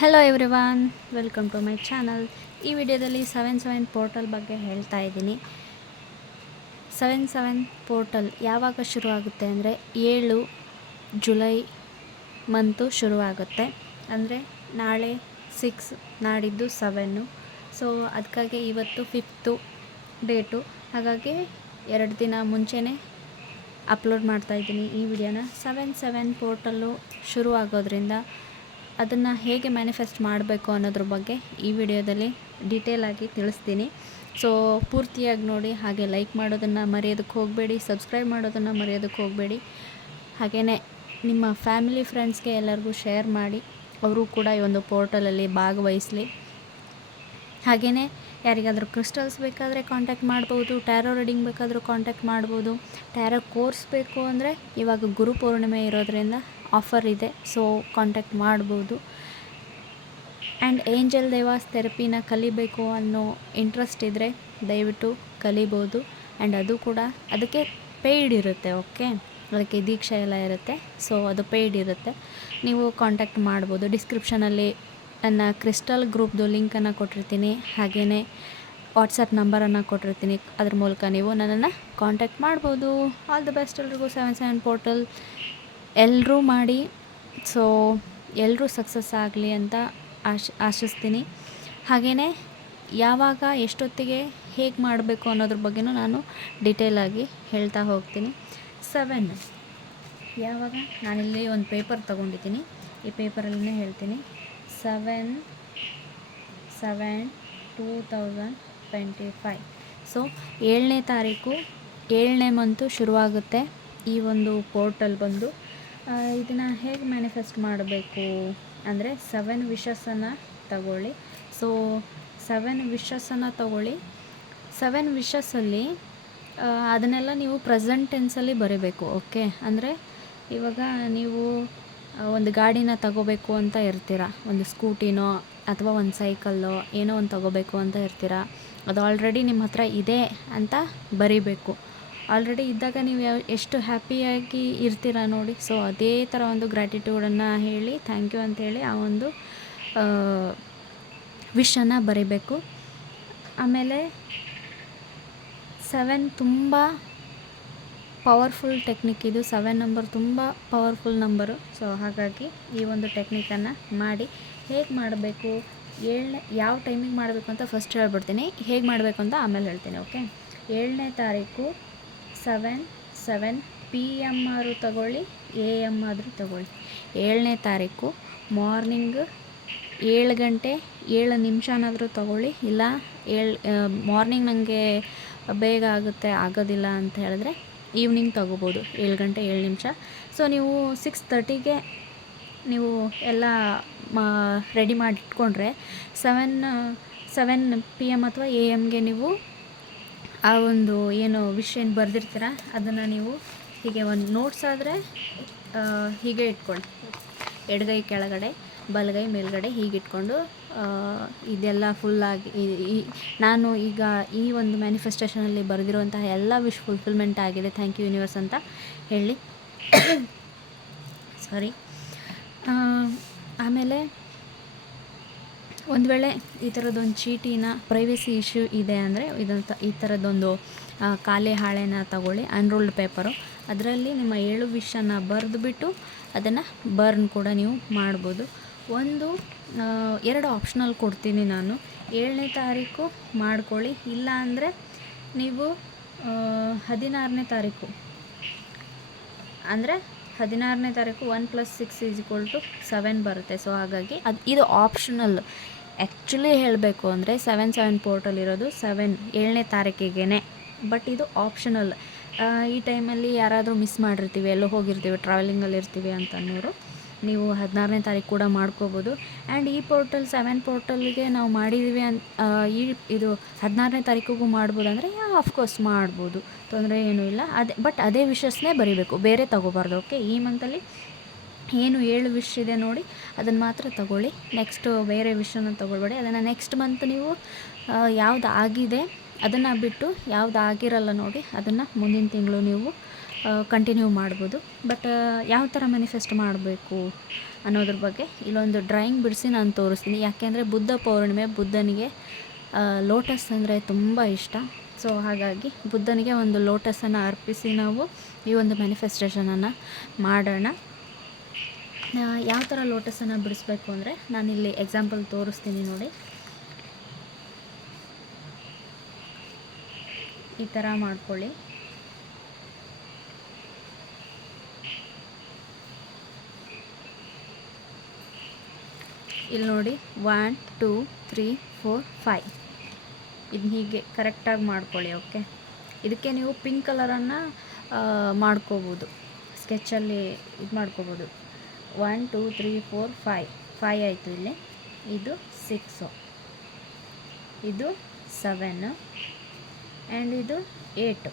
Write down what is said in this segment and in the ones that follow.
Hello everyone, welcome to my channel. ಈ ವಿಡಿಯೋದಲ್ಲಿ 7/7 portal ಬಗ್ಗೆ ಹೇಳ್ತಾ ಇದ್ದೀನಿ. 7/7 ಪೋರ್ಟಲ್ ಯಾವಾಗ ಶುರುವಾಗುತ್ತೆ ಅಂದರೆ 7 ಜುಲೈ ಮಂತು ಶುರುವಾಗುತ್ತೆ. ಅಂದರೆ ನಾಳೆ 6, ನಾಡಿದ್ದು 7. ಸೊ ಅದಕ್ಕಾಗಿ ಇವತ್ತು 5th ಡೇಟು. ಹಾಗಾಗಿ 2 ದಿನ ಮುಂಚೆನೇ ಅಪ್ಲೋಡ್ ಮಾಡ್ತಾಯಿದ್ದೀನಿ ಈ ವಿಡಿಯೋನ. 7/7 ಪೋರ್ಟಲ್ಲು ಶುರು ಆಗೋದ್ರಿಂದ ಅದನ್ನು ಹೇಗೆ ಮ್ಯಾನಿಫೆಸ್ಟ್ ಮಾಡಬೇಕು ಅನ್ನೋದ್ರ ಬಗ್ಗೆ ಈ ವಿಡಿಯೋದಲ್ಲಿ ಡೀಟೇಲಾಗಿ ತಿಳಿಸ್ತೀನಿ. ಸೊ ಪೂರ್ತಿಯಾಗಿ ನೋಡಿ, ಹಾಗೆ ಲೈಕ್ ಮಾಡೋದನ್ನು ಮರೆಯೋದಕ್ಕೆ ಹೋಗಬೇಡಿ, ಸಬ್ಸ್ಕ್ರೈಬ್ ಮಾಡೋದನ್ನು ಮರೆಯೋದಕ್ಕೆ ಹೋಗಬೇಡಿ. ಹಾಗೆಯೇ ನಿಮ್ಮ ಫ್ಯಾಮಿಲಿ ಫ್ರೆಂಡ್ಸ್ಗೆ ಎಲ್ಲರಿಗೂ ಶೇರ್ ಮಾಡಿ, ಅವರು ಕೂಡ ಈ ಒಂದು ಪೋರ್ಟಲಲ್ಲಿ ಭಾಗವಹಿಸಲಿ. ಹಾಗೆಯೇ ಯಾರಿಗಾದರೂ ಕ್ರಿಸ್ಟಲ್ಸ್ ಬೇಕಾದರೆ ಕಾಂಟ್ಯಾಕ್ಟ್ ಮಾಡ್ಬೋದು, ಟ್ಯಾರೋ ರೀಡಿಂಗ್ ಬೇಕಾದರೂ ಕಾಂಟ್ಯಾಕ್ಟ್ ಮಾಡ್ಬೋದು. ಟ್ಯಾರೋ ಕೋರ್ಸ್ ಬೇಕು ಅಂದರೆ ಇವಾಗ ಗುರು ಪೂರ್ಣಿಮೆ ಇರೋದರಿಂದ ಆಫರ್ ಇದೆ, ಸೊ ಕಾಂಟ್ಯಾಕ್ಟ್ ಮಾಡ್ಬೋದು. ಆ್ಯಂಡ್ ಏಂಜಲ್ ದೇವಾಸ್ ಥೆರಪಿನ ಕಲಿಬೇಕು ಅನ್ನೋ ಇಂಟ್ರೆಸ್ಟ್ ಇದ್ದರೆ ದಯವಿಟ್ಟು ಕಲಿಬೋದು. ಆ್ಯಂಡ್ ಅದು ಕೂಡ ಅದಕ್ಕೆ ಪೇಯ್ಡ್ ಇರುತ್ತೆ. ಓಕೆ, ಅದಕ್ಕೆ ದೀಕ್ಷೆ ಎಲ್ಲ ಇರುತ್ತೆ. ಸೊ ಅದು ಪೇಯ್ಡ್ ಇರುತ್ತೆ, ನೀವು ಕಾಂಟ್ಯಾಕ್ಟ್ ಮಾಡ್ಬೋದು. ಡಿಸ್ಕ್ರಿಪ್ಷನಲ್ಲಿ ನನ್ನ ಕ್ರಿಸ್ಟಲ್ ಗ್ರೂಪ್ದು ಲಿಂಕನ್ನು ಕೊಟ್ಟಿರ್ತೀನಿ, ಹಾಗೆಯೇ ವಾಟ್ಸಪ್ ನಂಬರನ್ನು ಕೊಟ್ಟಿರ್ತೀನಿ. ಅದ್ರ ಮೂಲಕ ನೀವು ನನ್ನನ್ನು ಕಾಂಟ್ಯಾಕ್ಟ್ ಮಾಡ್ಬೋದು. ಆಲ್ ದಿ ಬೆಸ್ಟ್ ಎಲ್ರಿಗೂ. 7/7 ಪೋರ್ಟಲ್ ಎಲ್ಲರೂ ಮಾಡಿ, ಸೊ ಎಲ್ಲರೂ ಸಕ್ಸಸ್ ಆಗಲಿ ಅಂತ ಆಶಿಸ್ತೀನಿ. ಹಾಗೆಯೇ ಯಾವಾಗ ಎಷ್ಟೊತ್ತಿಗೆ ಹೇಗೆ ಮಾಡಬೇಕು ಅನ್ನೋದ್ರ ಬಗ್ಗೆನೂ ನಾನು ಡೀಟೇಲಾಗಿ ಹೇಳ್ತಾ ಹೋಗ್ತೀನಿ. 7 ಯಾವಾಗ, ನಾನಿಲ್ಲಿ ಒಂದು ಪೇಪರ್ ತೊಗೊಂಡಿದ್ದೀನಿ, ಈ ಪೇಪರಲ್ಲೇ ಹೇಳ್ತೀನಿ. 7/7/2025. ಸೊ 7ನೇ ತಾರೀಕು 7ನೇ ಮಂತು ಶುರುವಾಗುತ್ತೆ ಈ ಒಂದು ಪೋರ್ಟಲ್ ಬಂದು. ಇದನ್ನು ಹೇಗೆ ಮ್ಯಾನಿಫೆಸ್ಟ್ ಮಾಡಬೇಕು ಅಂದರೆ 7 ವಿಶಸ್ಸನ್ನು ತಗೊಳ್ಳಿ. ಸೊ 7 ವಿಶಸ್ಸನ್ನು ತಗೊಳ್ಳಿ. 7 ವಿಶಸ್ಸಲ್ಲಿ ಅದನ್ನೆಲ್ಲ ನೀವು ಪ್ರೆಸೆಂಟ್ ಟೆನ್ಸಲ್ಲಿ ಬರೀಬೇಕು. ಓಕೆ, ಅಂದರೆ ಇವಾಗ ನೀವು ಒಂದು ಗಾಡಿನ ತಗೋಬೇಕು ಅಂತ ಇರ್ತೀರ, ಒಂದು ಸ್ಕೂಟಿನೋ ಅಥವಾ ಒಂದು ಸೈಕಲ್ಲೋ ಏನೋ ಒಂದು ತಗೋಬೇಕು ಅಂತ ಇರ್ತೀರ. ಅದು ಆಲ್ರೆಡಿ ನಿಮ್ಮ ಹತ್ರ ಇದೆ ಅಂತ ಬರೀಬೇಕು. ಆಲ್ರೆಡಿ ಇದ್ದಾಗ ನೀವು ಎಷ್ಟು ಹ್ಯಾಪಿಯಾಗಿ ಇರ್ತೀರ ನೋಡಿ. ಸೊ ಅದೇ ಥರ ಒಂದು ಗ್ರ್ಯಾಟಿಟ್ಯೂಡನ್ನು ಹೇಳಿ, ಥ್ಯಾಂಕ್ ಯು ಅಂತೇಳಿ ಆ ಒಂದು ವಿಶನ್ನು ಬರೀಬೇಕು. ಆಮೇಲೆ 7 ತುಂಬ ಪವರ್ಫುಲ್ ಟೆಕ್ನಿಕ್ ಇದು. 7 ನಂಬರ್ ತುಂಬ ಪವರ್ಫುಲ್ ನಂಬರು. ಸೊ ಹಾಗಾಗಿ ಈ ಒಂದು ಟೆಕ್ನಿಕನ್ನು ಮಾಡಿ. ಹೇಗೆ ಮಾಡಬೇಕು, ಯಾವ ಟೈಮಿಗೆ ಮಾಡಬೇಕು ಅಂತ ಫಸ್ಟ್ ಹೇಳ್ಬಿಡ್ತೀನಿ, ಹೇಗೆ ಮಾಡಬೇಕು ಅಂತ ಆಮೇಲೆ ಹೇಳ್ತೀನಿ. ಓಕೆ, 7ನೇ ತಾರೀಕು 7/7 PM ಆದರೂ ತಗೊಳ್ಳಿ, AM ಆದರೂ ತಗೊಳ್ಳಿ. 7ನೇ ತಾರೀಕು ಮಾರ್ನಿಂಗ್ 7 ಗಂಟೆ 7 ನಿಮಿಷನಾದರೂ ತಗೊಳ್ಳಿ. ಇಲ್ಲ ಮಾರ್ನಿಂಗ್ ನನಗೆ ಬೇಗ ಆಗೋದಿಲ್ಲ ಅಂತ ಹೇಳಿದ್ರೆ ಈವ್ನಿಂಗ್ ತಗೋಬೋದು, 7 ಗಂಟೆ 7 ನಿಮಿಷ. ಸೊ ನೀವು 6:30ಗೆ ನೀವು ಎಲ್ಲ ರೆಡಿ ಮಾಡಿ ಇಟ್ಕೊಂಡ್ರೆ 7 PM ಅಥವಾ AMಗೆ ನೀವು ಆ ಒಂದು ಏನು ವಿಷಯ ಬರೆದಿರ್ತೀರ ಅದನ್ನು ನೀವು ಹೀಗೆ ಒಂದು ನೋಟ್ಸ್ ಆದರೆ ಹೀಗೆ ಇಟ್ಕೊಳ್ಳಿ. ಎಡಗೈ ಕೆಳಗಡೆ, ಬಲಗೈ ಮೇಲ್ಗಡೆ ಹೀಗೆ ಇಟ್ಕೊಂಡು ಇದೆಲ್ಲ ಫುಲ್ಲಾಗಿ ನಾನು ಈಗ ಈ ಒಂದು ಮ್ಯಾನಿಫೆಸ್ಟೇಷನಲ್ಲಿ ಬರೆದಿರುವಂತಹ ಎಲ್ಲ ವಿಶ್ ಫುಲ್ಫಿಲ್ಮೆಂಟ್ ಆಗಿದೆ, ಥ್ಯಾಂಕ್ ಯು ಯೂನಿವರ್ಸ್ ಅಂತ ಹೇಳಿ. ಸಾರಿ. ಆಮೇಲೆ ಒಂದು ವೇಳೆ ಈ ಥರದ್ದೊಂದು ಚೀಟಿನ ಪ್ರೈವೇಸಿ ಇಶ್ಯೂ ಇದೆ ಅಂದರೆ ಈ ಥರದ್ದೊಂದು ಖಾಲಿ ಹಾಳೆನ ತಗೊಳ್ಳಿ, ಅನ್ರೋಲ್ಡ್ ಪೇಪರು. ಅದರಲ್ಲಿ ನಿಮ್ಮ 7 ವಿಷನ್ನು ಬರೆದುಬಿಟ್ಟು ಅದನ್ನು ಬರ್ನ್ ಕೂಡ ನೀವು ಮಾಡ್ಬೋದು. 2 ಆಪ್ಷನಲ್ ಕೊಡ್ತೀನಿ ನಾನು. 7ನೇ ತಾರೀಕು ಮಾಡ್ಕೊಳ್ಳಿ, ಇಲ್ಲ ಅಂದರೆ ನೀವು 16ನೇ ತಾರೀಕು ಅಂದರೆ 16ನೇ ತಾರೀಕು 1 + 6 = 7 ಬರುತ್ತೆ. ಸೊ ಹಾಗಾಗಿ ಇದು ಆಪ್ಷನಲ್. ಆ್ಯಕ್ಚುಲಿ ಹೇಳಬೇಕು ಅಂದರೆ 7/7 ಪೋರ್ಟಲ್ ಇರೋದು 7ನೇ ತಾರೀಕಿಗೆ, ಬಟ್ ಇದು ಆಪ್ಷನಲ್. ಈ ಟೈಮಲ್ಲಿ ಯಾರಾದರೂ ಮಿಸ್ ಮಾಡಿರ್ತೀವಿ, ಎಲ್ಲೋ ಹೋಗಿರ್ತೀವಿ, ಟ್ರಾವೆಲಿಂಗಲ್ಲಿ ಇರ್ತೀವಿ ಅಂತನ್ನೋರು ನೀವು 16ನೇ ತಾರೀಕು ಕೂಡ ಮಾಡ್ಕೋಬೋದು. ಆ್ಯಂಡ್ ಈ ಪೋರ್ಟಲ್ 7 ಪೋರ್ಟಲ್ಗೆ ನಾವು ಮಾಡಿದ್ದೀವಿ ಇದು 16ನೇ ತಾರೀಕಿಗೂ ಮಾಡ್ಬೋದು ಅಂದರೆ ಆಫ್ಕೋರ್ಸ್ ಮಾಡ್ಬೋದು, ತೊಂದರೆ ಏನೂ ಇಲ್ಲ. ಅದೇ ವಿಷಸ್ನೇ ಬರೀಬೇಕು, ಬೇರೆ ತಗೋಬಾರ್ದು. ಓಕೆ, ಈ ಮಂತಲ್ಲಿ ಏನು 7 ವಿಶ್ ಇದೆ ನೋಡಿ ಅದನ್ನು ಮಾತ್ರ ತಗೊಳ್ಳಿ. ನೆಕ್ಸ್ಟು ಬೇರೆ ವಿಷಯನ ತೊಗೊಳ್ಬೇಡಿ. ಅದನ್ನು ನೆಕ್ಸ್ಟ್ ಮಂತ್ ನೀವು ಯಾವ್ದು ಆಗಿದೆ ಅದನ್ನು ಬಿಟ್ಟು, ಯಾವ್ದು ಆಗಿರಲ್ಲ ನೋಡಿ ಅದನ್ನು ಮುಂದಿನ ತಿಂಗಳು ನೀವು ಕಂಟಿನ್ಯೂ ಮಾಡ್ಬೋದು. ಬಟ್ ಯಾವ ಥರ ಮ್ಯಾನಿಫೆಸ್ಟ್ ಮಾಡಬೇಕು ಅನ್ನೋದ್ರ ಬಗ್ಗೆ ಇಲ್ಲೊಂದು ಡ್ರಾಯಿಂಗ್ ಬಿಡಿಸಿ ನಾನು ತೋರಿಸ್ತೀನಿ. ಯಾಕೆಂದರೆ ಬುದ್ಧ ಪೌರ್ಣಿಮೆ, ಬುದ್ಧನಿಗೆ ಲೋಟಸ್ ಅಂದರೆ ತುಂಬ ಇಷ್ಟ. ಸೊ ಹಾಗಾಗಿ ಬುದ್ಧನಿಗೆ ಒಂದು ಲೋಟಸನ್ನು ಅರ್ಪಿಸಿ ನಾವು ಈ ಒಂದು ಮ್ಯಾನಿಫೆಸ್ಟೇಷನನ್ನು ಮಾಡೋಣ. ಯಾವ ಥರ ಲೋಟಸನ್ನು ಬಿಡಿಸ್ಬೇಕು ಅಂದರೆ ನಾನಿಲ್ಲಿ ಎಕ್ಸಾಂಪಲ್ ತೋರಿಸ್ತೀನಿ ನೋಡಿ. ಈ ಥರ ಮಾಡ್ಕೊಳ್ಳಿ. ಇಲ್ಲಿ ನೋಡಿ 1 2 3 4 5 ಇದನ್ನ ಹೀಗೆ ಕರೆಕ್ಟಾಗಿ ಮಾಡ್ಕೊಳ್ಳಿ. ಓಕೆ, ಇದಕ್ಕೆ ನೀವು ಪಿಂಕ್ ಕಲರನ್ನು ಮಾಡ್ಕೋಬೋದು, ಸ್ಕೆಚ್ಚಲ್ಲಿ ಇದು ಮಾಡ್ಕೋಬೋದು. 1 2 3 4 5 ಆಯಿತು. ಇಲ್ಲಿ ಇದು 6, ಇದು 7 ಆ್ಯಂಡ್ ಇದು 8.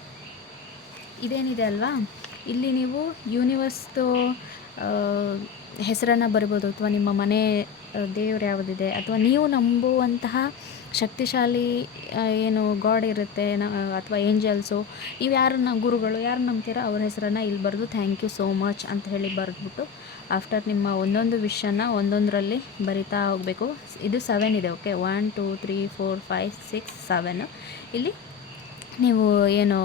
ಇದೇನಿದೆ ಅಲ್ವಾ, ಇಲ್ಲಿ ನೀವು ಯೂನಿವರ್ಸ್ದು ಹೆಸರನ್ನು ಬರಿಬೋದು, ಅಥವಾ ನಿಮ್ಮ ಮನೆ ದೇವ್ರು ಯಾವುದಿದೆ, ಅಥವಾ ನೀವು ನಂಬುವಂತಹ ಶಕ್ತಿಶಾಲಿ ಏನು ಗಾಡ್ ಇರುತ್ತೆ, ಅಥವಾ ಏಂಜಲ್ಸು, ನೀವು ಯಾರನ್ನ ಗುರುಗಳು ಯಾರು ನಂಬ್ತೀರೋ ಅವ್ರ ಹೆಸರನ್ನು ಇಲ್ಲಿ ಬರೆದು ಥ್ಯಾಂಕ್ ಯು ಸೋ ಮಚ್ ಅಂತ ಹೇಳಿ ಬರೆದ್ಬಿಟ್ಟು ಆಫ್ಟರ್ ನಿಮ್ಮ ಒಂದೊಂದು ವಿಷನ್ನು ಒಂದೊಂದರಲ್ಲಿ ಬರಿತಾ ಹೋಗಬೇಕು. ಇದು 7 ಇದೆ. ಓಕೆ, 1 2 3 4 5 6 7. ಇಲ್ಲಿ ನೀವು ಏನು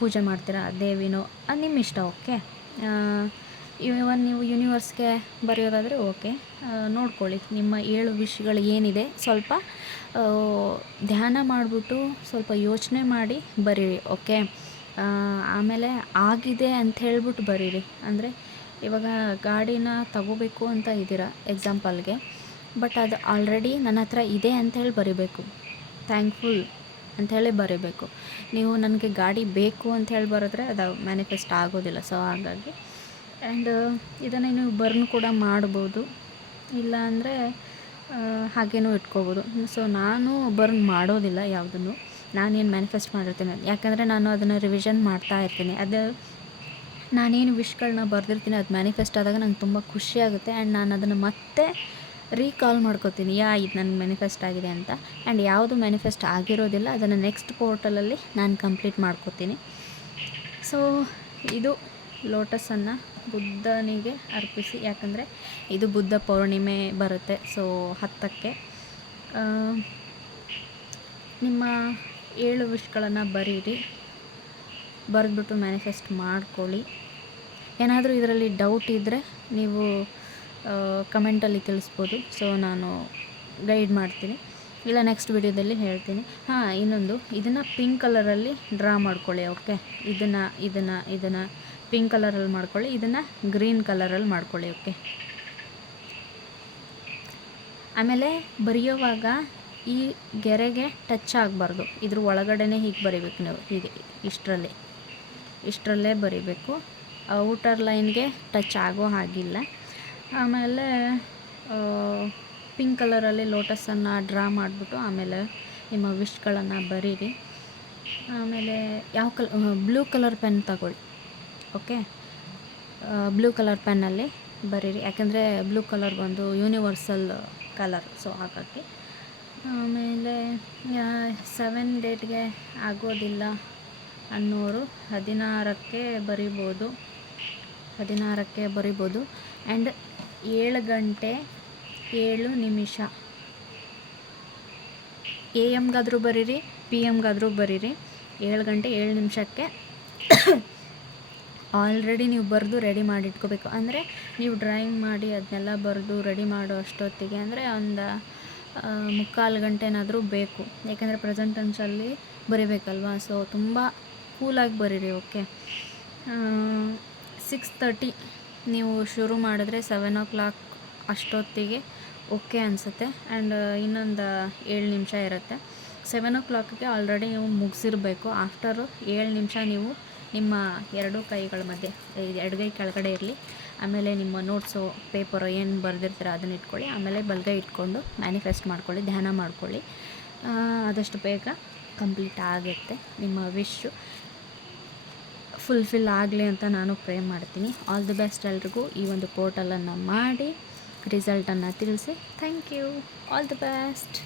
ಪೂಜೆ ಮಾಡ್ತೀರಾ ದೇವಿನೋ ಅದು ನಿಮ್ಮ ಇಷ್ಟ. ಓಕೆ, ಇವನ್ ನೀವು ಯೂನಿವರ್ಸ್ಗೆ ಬರೆಯೋದಾದರೆ ಓಕೆ, ನೋಡ್ಕೊಳ್ಳಿ ನಿಮ್ಮ 7 ವಿಷ್ಗಳು ಏನಿದೆ ಸ್ವಲ್ಪ ಧ್ಯಾನ ಮಾಡಿಬಿಟ್ಟು ಸ್ವಲ್ಪ ಯೋಚನೆ ಮಾಡಿ ಬರೀರಿ. ಓಕೆ, ಆಮೇಲೆ ಆಗಿದೆ ಅಂತ ಹೇಳ್ಬಿಟ್ಟು ಬರೀರಿ. ಅಂದರೆ ಇವಾಗ ಗಾಡಿನ ತಗೋಬೇಕು ಅಂತ ಇದ್ದೀರಾ ಎಕ್ಸಾಂಪಲ್ಗೆ, ಬಟ್ ಅದು ಆಲ್ರೆಡಿ ನನ್ನ ಹತ್ರ ಇದೆ ಅಂಥೇಳಿ ಬರೀಬೇಕು. ಥ್ಯಾಂಕ್ಫುಲ್ ಅಂಥೇಳಿ ಬರೀಬೇಕು. ನೀವು ನನಗೆ ಗಾಡಿ ಬೇಕು ಅಂಥೇಳಿ ಬರೆದ್ರೆ ಅದು ಮ್ಯಾನಿಫೆಸ್ಟ್ ಆಗೋದಿಲ್ಲ. ಸೊ ಹಾಗಾಗಿ ಆ್ಯಂಡ್ ಇದನ್ನು ನೀವು ಬರ್ನ್ ಕೂಡ ಮಾಡ್ಬೋದು, ಇಲ್ಲ ಅಂದರೆ ಹಾಗೇನೂ ಇಟ್ಕೋಬೋದು. ಸೊ ನಾನು ಬರ್ನ್ ಮಾಡೋದಿಲ್ಲ ಯಾವುದನ್ನು, ನಾನೇನು ಮ್ಯಾನಿಫೆಸ್ಟ್ ಮಾಡಿರ್ತೀನಿ, ಯಾಕಂದರೆ ನಾನು ಅದನ್ನು ರಿವಿಷನ್ ಮಾಡ್ತಾ ಇರ್ತೀನಿ. ಅದು ನಾನೇನು ವಿಶ್ಗಳನ್ನ ಬರೆದಿರ್ತೀನಿ ಅದು ಮ್ಯಾನಿಫೆಸ್ಟ್ ಆದಾಗ ನಂಗೆ ತುಂಬ ಖುಷಿಯಾಗುತ್ತೆ. ಆ್ಯಂಡ್ ನಾನು ಅದನ್ನು ಮತ್ತೆ ರೀಕಾಲ್ ಮಾಡ್ಕೋತೀನಿ, ಇದು ನನಗೆ ಮ್ಯಾನಿಫೆಸ್ಟ್ ಆಗಿದೆ ಅಂತ. ಆ್ಯಂಡ್ ಯಾವುದು ಮ್ಯಾನಿಫೆಸ್ಟ್ ಆಗಿರೋದಿಲ್ಲ ಅದನ್ನು ನೆಕ್ಸ್ಟ್ ಪೋರ್ಟಲಲ್ಲಿ ನಾನು ಕಂಪ್ಲೀಟ್ ಮಾಡ್ಕೋತೀನಿ. ಸೊ ಇದು ಲೋಟಸನ್ನು ಬುದ್ಧನಿಗೆ ಅರ್ಪಿಸಿ, ಯಾಕಂದರೆ ಇದು ಬುದ್ಧ ಪೌರ್ಣಿಮೆ ಬರುತ್ತೆ. ಸೊ 10ಕ್ಕೆ ನಿಮ್ಮ 7 ವಿಷ್ಗಳನ್ನು ಬರೀರಿ, ಬರೆದ್ಬಿಟ್ಟು ಮ್ಯಾನಿಫೆಸ್ಟ್ ಮಾಡ್ಕೊಳ್ಳಿ. ಏನಾದರೂ ಇದರಲ್ಲಿ ಡೌಟ್ ಇದ್ದರೆ ನೀವು ಕಮೆಂಟಲ್ಲಿ ತಿಳಿಸ್ಬೋದು. ಸೊ ನಾನು ಗೈಡ್ ಮಾಡ್ತೀನಿ, ಇಲ್ಲ ನೆಕ್ಸ್ಟ್ ವಿಡಿಯೋದಲ್ಲಿ ಹೇಳ್ತೀನಿ. ಇನ್ನೊಂದು, ಇದನ್ನು ಪಿಂಕ್ ಕಲರಲ್ಲಿ ಡ್ರಾ ಮಾಡ್ಕೊಳ್ಳಿ. ಓಕೆ, ಇದನ್ನು ಪಿಂಕ್ ಕಲರಲ್ಲಿ ಮಾಡ್ಕೊಳ್ಳಿ, ಇದನ್ನು ಗ್ರೀನ್ ಕಲರಲ್ಲಿ ಮಾಡ್ಕೊಳ್ಳಿ. ಓಕೆ, ಆಮೇಲೆ ಬರೆಯೋವಾಗ ಈ ಗೆರೆಗೆ ಟಚ್ ಆಗಬಾರ್ದು, ಇದ್ರ ಒಳಗಡೆನೇ ಹೀಗೆ ಬರೀಬೇಕು ನೀವು, ಹೀಗೆ ಇಷ್ಟರಲ್ಲೇ ಬರೀಬೇಕು. ಔಟರ್ ಲೈನ್ಗೆ ಟಚ್ ಆಗೋ ಹಾಗಿಲ್ಲ. ಆಮೇಲೆ ಪಿಂಕ್ ಕಲರಲ್ಲಿ ಲೋಟಸನ್ನು ಡ್ರಾ ಮಾಡಿಬಿಟ್ಟು ಆಮೇಲೆ ನಿಮ್ಮ ವಿಶ್ಗಳನ್ನು ಬರೀರಿ. ಆಮೇಲೆ ಬ್ಲೂ ಕಲರ್ ಪೆನ್ ತಗೊಳ್ಳಿ. ಓಕೆ, ಬ್ಲೂ ಕಲರ್ ಪೆನ್ನಲ್ಲಿ ಬರೀರಿ, ಯಾಕೆಂದರೆ ಬ್ಲೂ ಕಲರ್ ಬಂದು ಯೂನಿವರ್ಸಲ್ ಕಲರ್. ಸೊ ಹಾಗಾಗಿ ಆಮೇಲೆ 7 ಡೇಟ್ಗೆ ಆಗೋದಿಲ್ಲ ಅನ್ನೋರು 16ಕ್ಕೆ ಬರಿಬೋದು. ಆ್ಯಂಡ್ 7 ಗಂಟೆ 7 ನಿಮಿಷ AM ಬರೀರಿ, PM ಬರೀರಿ. 7 ಗಂಟೆ 7 ನಿಮಿಷಕ್ಕೆ ಆಲ್ರೆಡಿ ನೀವು ಬರೆದು ರೆಡಿ ಮಾಡಿ ಇಟ್ಕೋಬೇಕು. ಅಂದರೆ ನೀವು ಡ್ರಾಯಿಂಗ್ ಮಾಡಿ ಅದನ್ನೆಲ್ಲ ಬರೆದು ರೆಡಿ ಮಾಡೋ ಅಷ್ಟೊತ್ತಿಗೆ ಅಂದರೆ ಒಂದು 3/4 ಗಂಟೆನಾದರೂ ಬೇಕು, ಯಾಕೆಂದರೆ ಪ್ರೆಸೆಂಟ್ ಟೆನ್ಸಲ್ಲಿ ಬರೀಬೇಕಲ್ವಾ. ಸೊ ತುಂಬ ಕೂಲಾಗಿ ಬರೀರಿ. ಓಕೆ, 6:30 ನೀವು ಶುರು ಮಾಡಿದ್ರೆ 7 o'clock ಅಷ್ಟೊತ್ತಿಗೆ ಓಕೆ ಅನಿಸುತ್ತೆ. ಆ್ಯಂಡ್ ಇನ್ನೊಂದು 7 ನಿಮಿಷ ಇರುತ್ತೆ. 7 o'clockಗೆ ಆಲ್ರೆಡಿ ನೀವು ಮುಗಿಸಿರಬೇಕು. ಆಫ್ಟರು 7 ನಿಮಿಷ ನೀವು ನಿಮ್ಮ 2 ಕೈಗಳ ಮಧ್ಯೆ, ಎಡಗೈ ಕೆಳಗಡೆ ಇರಲಿ, ಆಮೇಲೆ ನಿಮ್ಮ ನೋಟ್ಸು ಪೇಪರು ಏನು ಬರೆದಿರ್ತೀರ ಅದನ್ನ ಇಟ್ಕೊಳ್ಳಿ. ಆಮೇಲೆ ಬಲಗೈ ಇಟ್ಕೊಂಡು ಮ್ಯಾನಿಫೆಸ್ಟ್ ಮಾಡ್ಕೊಳ್ಳಿ, ಧ್ಯಾನ ಮಾಡ್ಕೊಳ್ಳಿ. ಆದಷ್ಟು ಬೇಗ ಕಂಪ್ಲೀಟ್ ಆಗುತ್ತೆ. ನಿಮ್ಮ ವಿಶ್ಶು ಫುಲ್ಫಿಲ್ ಆಗಲಿ ಅಂತ ನಾನು ಪ್ರೇ ಮಾಡ್ತೀನಿ. ಆಲ್ ದಿ ಬೆಸ್ಟ್ ಎಲ್ರಿಗೂ. ಈ ಒಂದು ಪೋರ್ಟಲನ್ನು ಮಾಡಿ ರಿಸಲ್ಟನ್ನು ತಿಳಿಸಿ. Thank you. All the best.